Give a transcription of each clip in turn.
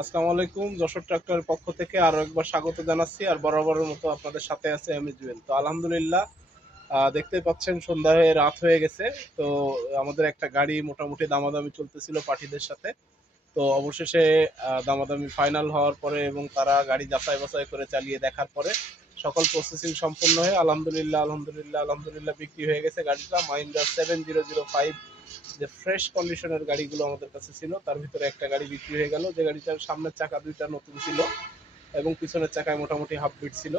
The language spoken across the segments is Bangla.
আসসালামু আলাইকুম, যশোর ট্রাক্টরের পক্ষ থেকে আরও একবার স্বাগত জানাচ্ছি আর বরাবরের মতো আপনাদের সাথে আছে আমি জুয়েল। তো আলহামদুলিল্লাহ দেখতে পাচ্ছেন সন্ধ্যা হয়ে রাত হয়ে গেছে। তো আমাদের একটা গাড়ি মোটামুটি দামাদামি চলতেছিল পার্টিদের সাথে। তো অবশেষে দামাদামি ফাইনাল হওয়ার পরে এবং তারা গাড়ি যাচাই বাছাই করে চালিয়ে দেখার পরে সকল প্রসেসিং সম্পূর্ণ হয়ে আলহামদুলিল্লাহ আলহামদুলিল্লাহ আলহামদুলিল্লাহ বিক্রি হয়ে গেছে গাড়িটা। Mahindra seven zero zero five যে ফ্রেশ কন্ডিশনের গাড়িগুলো আমাদের কাছে ছিল, তার ভিতরে একটা গাড়ি বিক্রি হয়ে গেল। যে গাড়িটার সামনের চাকা দুইটা নতুন ছিল এবং পিছনের চাকায় মোটামুটি হাফ বিট ছিল।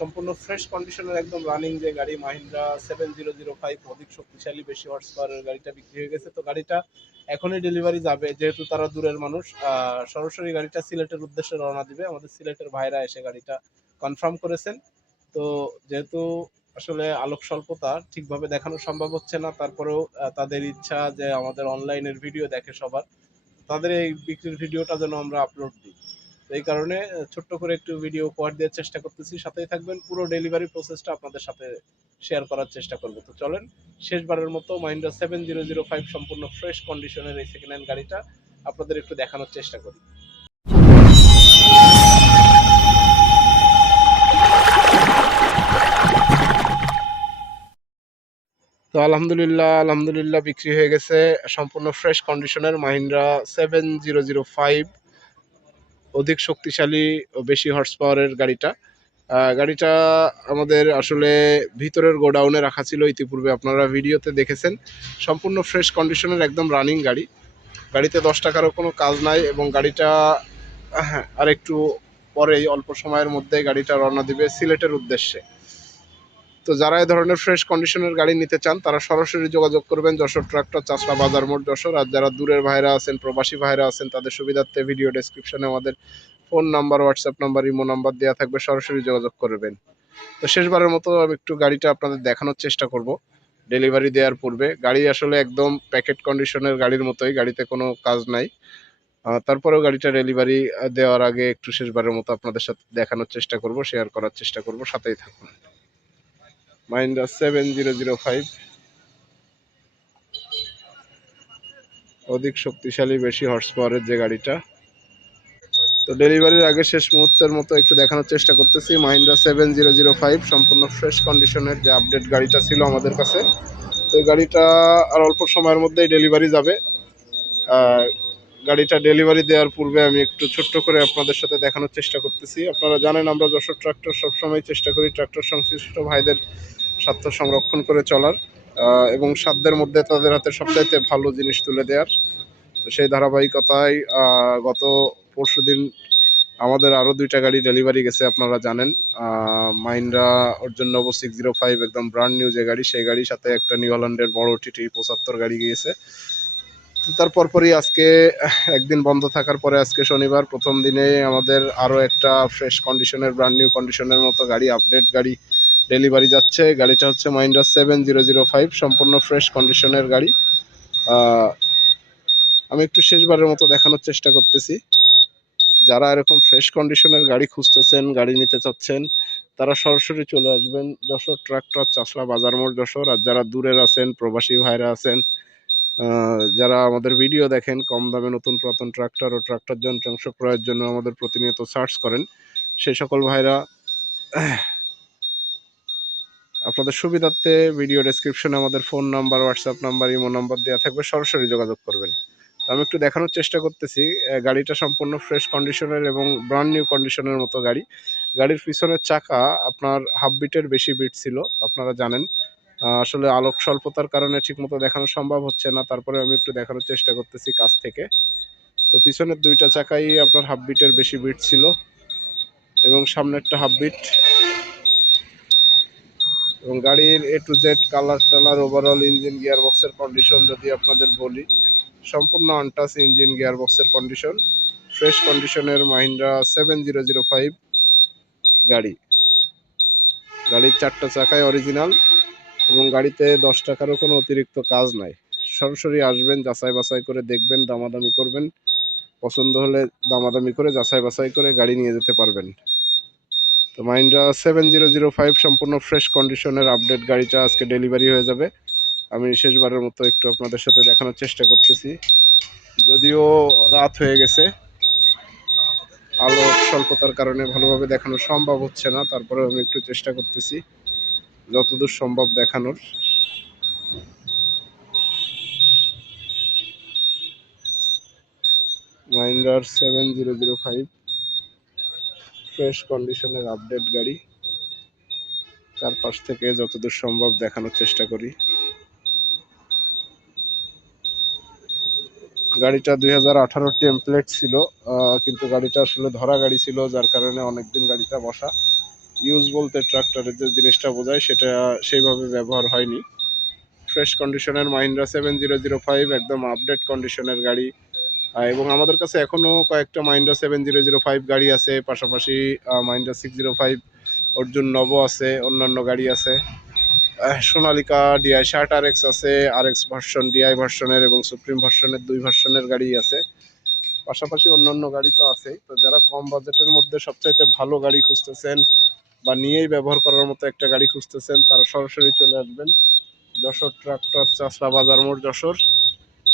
সম্পূর্ণ ফ্রেশ কন্ডিশনের একদম রানিং যে গাড়ি Mahindra seven zero zero five অধিক শক্তিশালী, বেশি হর্স পাওয়ারের গাড়িটা বিক্রি হয়ে গেছে। তো গাড়িটা এখনই ডেলিভারি যাবে, যেহেতু তারা দূরের মানুষ সরাসরি গাড়িটা সিলেটের উদ্দেশ্যে রওনা দিবে। আমাদের সিলেটের ভাইরা এসে গাড়িটা কনফার্ম করেছেন। তো যেহেতু আসলে আলোক স্বল্পতা ঠিকভাবে দেখানো সম্ভব হচ্ছে না, তারপরেও তাদের ইচ্ছা যে আমাদের অনলাইনের ভিডিও দেখে সবার, তাদের এই বিক্রির ভিডিওটা যেন আমরা আপলোড দিই। এই কারণে ছোট্ট করে একটু ভিডিও কোয়ার দেওয়ার চেষ্টা করতেছি। সাথেই থাকবেন, পুরো ডেলিভারি প্রসেসটা আপনাদের সাথে শেয়ার করার চেষ্টা করব। তো চলেন, শেষবারের মতো Mahindra seven zero zero five সম্পূর্ণ ফ্রেশ কন্ডিশনের এই সেকেন্ড হ্যান্ড গাড়িটা আপনাদের একটু দেখানোর চেষ্টা করি। তো আলহামদুলিল্লাহ আলহামদুলিল্লাহ বিক্রি হয়ে গেছে। সম্পূর্ণ ফ্রেশ কন্ডিশনের Mahindra seven zero zero five অধিক শক্তিশালী ও বেশি হর্স পাওয়ারের গাড়িটা। গাড়িটা আমাদের আসলে ভিতরের গোডাউনে রাখা ছিল ইতিপূর্বে আপনারা ভিডিওতে দেখেছেন। সম্পূর্ণ ফ্রেশ কন্ডিশনের একদম রানিং গাড়ি। গাড়িতে দশ টাকারও কোনো কাজ নাই এবং গাড়িটা হ্যাঁ, আর একটু পরেই অল্প সময়ের মধ্যে গাড়িটা রওনা দিবে সিলেটের উদ্দেশ্যে। তো যারা এই ধরনের ফ্রেশ কন্ডিশনের গাড়ি নিতে চান, তারা সরাসরি যোগাযোগ করবেন যশোর ট্রাক্টর চাষলা বাজার মোড় যশোর। আর যারা দূরের ভাইরা আছেন, প্রবাসী ভাইরা আছেন, তাদের সুবিধার্থে ভিডিও ডেসক্রিপশনে আমাদের phone number WhatsApp number imo number দেওয়া থাকবে, সরাসরি যোগাযোগ করবেন। তো শেষবারের মতো আমি একটু গাড়িটা আপনাদের দেখানোর চেষ্টা করব। ডেলিভারি দেওয়ার পূর্বে, গাড়ি আসলে একদম প্যাকেট কন্ডিশনের গাড়ির মতোই, গাড়িতে কোনো কাজ নাই। তারপরেও গাড়িটা ডেলিভারি দেওয়ার আগে একটু শেষবারের মতো আপনাদের সাথে দেখানোর চেষ্টা করব শেয়ার করার চেষ্টা করব, সাথেই থাকুন। Mahindra seven zero zero five. অধিক শক্তিশালী, বেশি হর্স পাওয়ারের যে গাড়িটা। তো ডেলিভারির আগে শেষ মুহূর্তের মতো একটু দেখানোর চেষ্টা করতেছি। Mahindra seven zero zero five, সম্পূর্ণ ফ্রেশ কন্ডিশনের যে আপডেট গাড়িটা ছিল আমাদের কাছে। তো এই গাড়িটা আর অল্প সময়ের মধ্যেই ডেলিভারি যাবে। গাড়িটা ডেলিভারি দেওয়ার পূর্বে আমি একটু ছোট্ট করে আপনাদের সাথে দেখানোর চেষ্টা করতেছি। আপনারা জানেন, আমরা যশোর ট্রাক্টর সবসময় চেষ্টা করি ট্রাক্টর সংশ্লিষ্ট ভাইদের স্বার্থ সংরক্ষণ করে চলার এবং সাধ্যের মধ্যে তাদের হাতে সবচাইতে ভালো জিনিস তুলে দেওয়ার তো সেই ধারাবাহিকতায় গত পরশু দিন আমাদের আরও দুইটা গাড়ি ডেলিভারি গেছে, আপনারা জানেন। Mahindra Arjun Novo six zero five একদম ব্র্যান্ড নিউ যে গাড়ি, সেই গাড়ির সাথে একটা নিউ হল্যান্ডের বড় টিটি পঁচাত্তর গাড়ি গিয়েছে। তো তার পরপরই আজকে, একদিন বন্ধ থাকার পরে আজকে শনিবার, প্রথম দিনে আমাদের আরও একটা ফ্রেশ কন্ডিশনের ব্র্যান্ড নিউ কন্ডিশনের মতো গাড়ি আপডেট গাড়ি ডেলিভারি যাচ্ছে, গাড়িটা হচ্ছে Mahindra seven zero zero five সম্পূর্ণ ফ্রেশ কন্ডিশনের গাড়ি। আমি একটু শেষবারের মতো দেখানোর চেষ্টা করতেছি। যারা এরকম ফ্রেশ কন্ডিশনের গাড়ি খুঁজতেছেন, গাড়ি নিতে চাচ্ছেন, তারা সরাসরি চলে আসবেন যশোর ট্রাক্টর চাষলা বাজার মোড় যশোর। আর যারা দূরের আছেন, প্রবাসী ভাইরা আছেন যারা আমাদের ভিডিও দেখেন, কম দামে নতুন পুরাতন ট্রাক্টর ও ট্রাক্টর যন্ত্রাংশ ক্রয়ের জন্য আমাদের প্রতিনিয়ত সার্চ করেন সেই সকল ভাইরা আপনাদের সুবিধার্থে ভিডিও ডেসক্রিপশনে আমাদের phone number WhatsApp number imo number দেওয়া থাকবে, সরাসরি যোগাযোগ করবেন। তো আমি একটু দেখানোর চেষ্টা করতেছি গাড়িটা সম্পূর্ণ ফ্রেশ কন্ডিশনের এবং ব্র্যান্ড নিউ কন্ডিশনের মতো গাড়ি। গাড়ির পিছনের চাকা আপনার হাফ বিটের বেশি বিট ছিল, আপনারা জানেন। আসলে আলোক স্বল্পতার কারণে ঠিকমতো দেখানো সম্ভব হচ্ছে না তারপরে আমি একটু দেখানোর চেষ্টা করতেছি কাছ থেকে। তো পিছনের দুইটা চাকাই আপনার হাফ বিটের বেশি বিট ছিল এবং সামনেরটা হাফ বিট এবং গাড়ির এ টু জেড কালার টালার ওভারঅল ইঞ্জিন গিয়ার বক্সের কন্ডিশন যদি আপনাদের বলি, সম্পূর্ণ আনটাস ইঞ্জিন গিয়ার বক্সের কন্ডিশন ফ্রেশ কন্ডিশনের Mahindra seven zero zero five গাড়ি। গাড়ির চারটা চাকায় অরিজিনাল এবং গাড়িতে দশ টাকারও কোনো অতিরিক্ত কাজ নাই। সরাসরি আসবেন, যাচাই বাছাই করে দেখবেন, দামাদামি করবেন। পছন্দ হলে দামাদামি করে যাচাই বাছাই করে গাড়ি নিয়ে যেতে পারবেন। তো Mahindra seven zero zero five সম্পূর্ণ ফ্রেশ কন্ডিশনের আপডেট গাড়িটা আজকে ডেলিভারি হয়ে যাবে। আমি শেষবারের মতো একটু আপনাদের সাথে দেখানোর চেষ্টা করতেছি। যদিও রাত হয়ে গেছে, আলো স্বল্পতার কারণে ভালোভাবে দেখানো সম্ভব হচ্ছে না তারপরে আমি একটু চেষ্টা করতেছি যতদূর সম্ভব দেখানোর। মাইন্ডার seven zero zero five fresh কন্ডিশনের আপডেট গাড়ি। চারপাশ থেকে যতদূর সম্ভব দেখানোর চেষ্টা করি। গাড়িটা দুই হাজার আঠারো টেমপ্লেট ছিল কিন্তু গাড়িটা আসলে ধরা গাড়ি ছিল, যার কারণে অনেকদিন গাড়িটা বসা। ইউজ বলতে ট্রাক্টরের যে জিনিসটা বোঝায়, সেটা সেইভাবে ব্যবহার হয়নি। ফ্রেশ কন্ডিশনের Mahindra seven zero zero five একদম আপডেট কন্ডিশনের গাড়ি। এবং আমাদের কাছে এখনও কয়েকটা Mahindra seven zero zero five গাড়ি আছে, পাশাপাশি Mahindra six zero five Arjun Novo আছে, অন্যান্য গাড়ি আছে। সোনালিকা ডিআই শার্ট আর এক্স আছে আর এক্স ভার্সন ডিআই ভার্সনের এবং সুপ্রিম ভার্সনের দুই ভার্সনের গাড়ি আছে। পাশাপাশি অন্যান্য গাড়ি তো আছেই, তো যারা কম বাজেটের মধ্যে সবচাইতে ভালো গাড়ি খুঁজতেছেন বা নিয়েই ব্যবহার করার মতো একটা গাড়ি খুঁজতেছেন, তারা সরাসরি চলে আসবেন। যশোর ট্রাক্টর চাষরা বাজার মোড়, যশোর।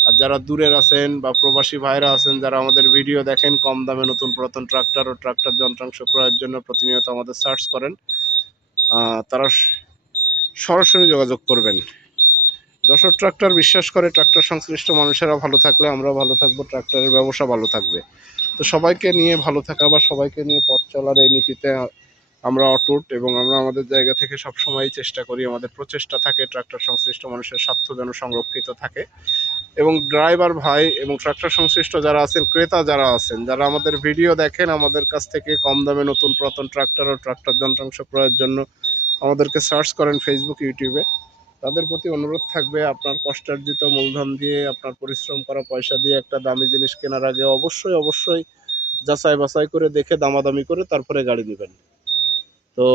আর যারা দূরের আছেন বা প্রবাসী ভাইরা আছেন, যারা আমাদের ভিডিও দেখেন, কম দামে নতুন পুরাতন ট্রাক্টর ও ট্রাক্টর যন্ত্রাংশ ক্রয়ের জন্য প্রতিনিয়ত আমাদের সার্চ করেন তারা সরাসরি যোগাযোগ করবেন। যশোর ট্রাক্টর বিশ্বাস করে ট্রাক্টর সংশ্লিষ্ট মানুষেরা ভালো থাকলে আমরা ভালো থাকব ট্রাক্টরের ব্যবসা ভালো থাকবে। তো সবাইকে নিয়ে ভালো থাকা বা সবাইকে নিয়ে পথ চলার এই নীতিতে আমরা অটুট এবং আমরা আমাদের জায়গা থেকে সবসময় চেষ্টা করি, আমাদের প্রচেষ্টা থাকে ট্রাক্টর সংশ্লিষ্ট মানুষের স্বার্থ যেন সংরক্ষিত থাকে। এবং ড্রাইভার ভাই এবং ট্রাক্টর সংশ্লিষ্ট যারা আছেন, ক্রেতা যারা আছেন, যারা আমাদের ভিডিও দেখেন, আমাদের কাছ থেকে কম দামে নতুন পুরাতন ট্রাক্টর ও ট্রাক্টর যন্ত্রাংশ ক্রয়ের জন্য আমাদেরকে সার্চ করেন ফেসবুক ইউটিউবে তাদের প্রতি অনুরোধ থাকবে আপনার কষ্টার্জিত মূলধন দিয়ে, আপনার পরিশ্রম করা পয়সা দিয়ে একটা দামি জিনিস কেনার আগে অবশ্যই অবশ্যই যাচাই বাছাই করে দেখে, দামাদামি করে তারপরে গাড়ি নেবেন। তো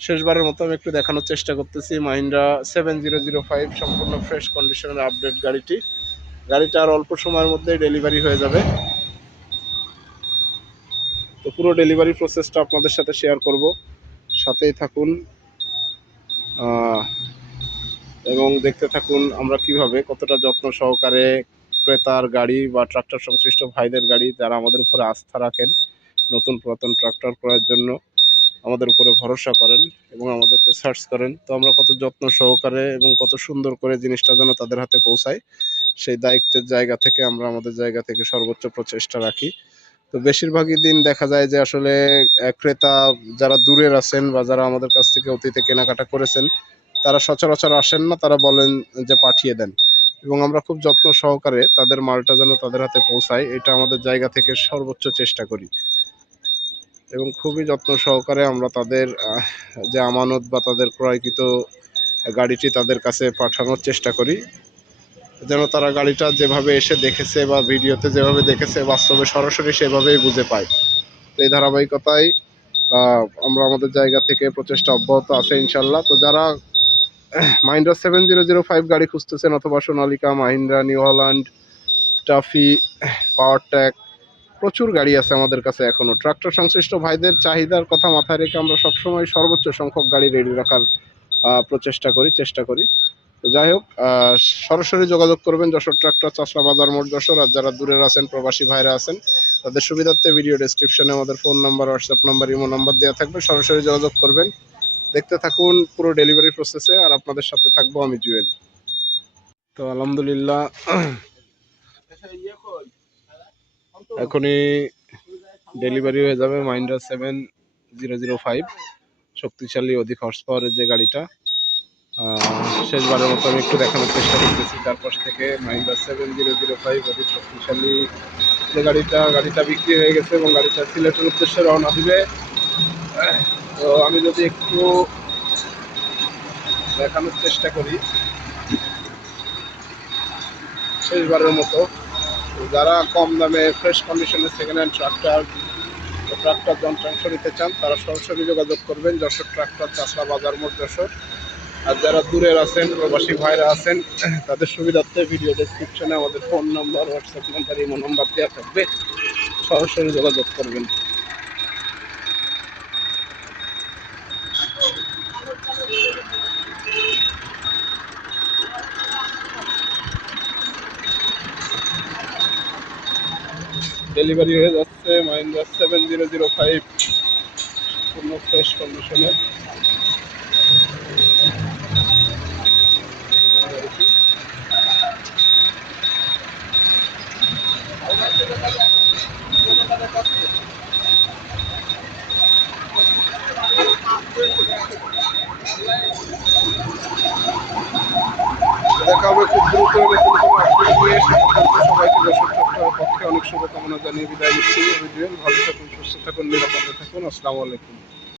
শেষবারের মতো আমি একটু দেখানোর চেষ্টা করতেছি Mahindra seven zero zero five সম্পূর্ণ ফ্রেশ কন্ডিশনের আপডেট গাড়িটি। গাড়িটা আর অল্প সময়ের মধ্যেই ডেলিভারি হয়ে যাবে। তো পুরো ডেলিভারি প্রসেসটা আপনাদের সাথে শেয়ার করব। সাথেই থাকুন এবং দেখতে থাকুন আমরা কীভাবে কতটা যত্ন সহকারে ক্রেতার গাড়ি বা ট্রাক্টর সংশ্লিষ্ট ভাইদের গাড়ি যারা আমাদের উপরে আস্থা রাখেন, নতুন পুরাতন ট্রাক্টর করার জন্য। আমাদের উপরে ভরসা করেন এবং আমাদেরকে সার্চ করেন। তো আমরা কত যত্ন সহকারে এবং কত সুন্দর করে জিনিসটা যেন তাদের হাতে পৌঁছায়, সেই দায়িত্বের জায়গা থেকে আমরা আমাদের জায়গা থেকে সর্বোচ্চ প্রচেষ্টা রাখি। তো বেশিরভাগই দিন দেখা যায় যে আসলে ক্রেতা যারা দূরের আছেন বা যারা আমাদের কাছ থেকে অতীতে কেনাকাটা করেছেন, তারা সচরাচর আসেন না, তারা বলেন যে পাঠিয়ে দেন। এবং আমরা খুব যত্ন সহকারে তাদের মালটা যেন তাদের হাতে পৌঁছায়, এটা আমাদের জায়গা থেকে সর্বোচ্চ চেষ্টা করি। এবং খুবই যত্ন সহকারে আমরা তাদের যে আমানত বা তাদের ক্রয়কৃত গাড়িটি তাদের কাছে পাঠানোর চেষ্টা করি। যেন তারা গাড়িটা যেভাবে এসে দেখেছে বা ভিডিওতে যেভাবে দেখেছে, বাস্তবে সরাসরি সেভাবেই বুঝে পায়। তো এই ধারাবাহিকতায় আমরা আমাদের জায়গা থেকে প্রচেষ্টা অব্যাহত আছে ইনশাল্লাহ তো যারা Mahindra seven zero zero five গাড়ি খুঁজতেছেন অথবা Sonalika, Mahindra, New Holland, TAFE, Powertrac প্রচুর গাড়ি আছে আমাদের কাছে এখনও ট্রাক্টর সংশ্লিষ্ট ভাইদের চাহিদার কথা মাথায় রেখে আমরা সবসময় সর্বোচ্চ সংখ্যক গাড়ি রেডি রাখার প্রচেষ্টা করি, চেষ্টা করি। তো যাই হোক সরাসরি যোগাযোগ করবেন যশোর ট্রাক্টর চাষরা বাজার মোট যশোর। আর যারা দূরের আছেন, প্রবাসী ভাইরা আছেন, তাদের সুবিধার্থে ভিডিও ডেসক্রিপশনে আমাদের phone number WhatsApp number imo number দেওয়া থাকবে। সরাসরি যোগাযোগ করবেন। দেখতে থাকুন পুরো ডেলিভারি প্রসেসে আর আপনাদের সাথে থাকব আমি জুয়েল। তো আলহামদুলিল্লাহ এখনই ডেলিভারি হয়ে যাবে Mahindra seven zero zero five শক্তিশালী অধিক হর্স পাওয়ারের যে গাড়িটা। শেষবারের মতো আমি একটু দেখানোর চেষ্টা করতেছি। চারপাশ থেকে মাইন্ডার সেভেন জিরো জিরো ফাইভ অধিক শক্তিশালী যে গাড়িটা গাড়িটা বিক্রি হয়ে গেছে এবং গাড়িটা সিলেটের উদ্দেশ্যে রওনা দিবে। তো আমি যদি একটু দেখানোর চেষ্টা করি। শেষবারের মতো যারা কম দামে ফ্রেশ কন্ডিশনে সেকেন্ড হ্যান্ড ট্রাক্টর ট্রাক্টর যন্ত্রাংশ নিতে চান, তারা সরাসরি যোগাযোগ করবেন যশোর ট্রাক্টর চাষা বাজার মোট যশোর। আর যারা দূরের আছেন, প্রবাসী ভাইরা আছেন, তাদের সুবিধার্থে ভিডিও ডেসক্রিপশনে আমাদের phone number WhatsApp number imo number দেওয়া থাকবে। সরাসরি যোগাযোগ করবেন। ডেলিভারি হয়ে যাচ্ছে Mahindra seven zero zero five. পূর্ণ ফ্রেশ কন্ডিশনের দেখা খুব দ্রুত কোনো সবাইকে দর্শক পক্ষে অনেক শুভকামনা জানিয়ে বিদায় নিচ্ছি। ভালো থাকুন সুস্থ থাকুন নিরাপদে থাকুন। আসসালামু আলাইকুম।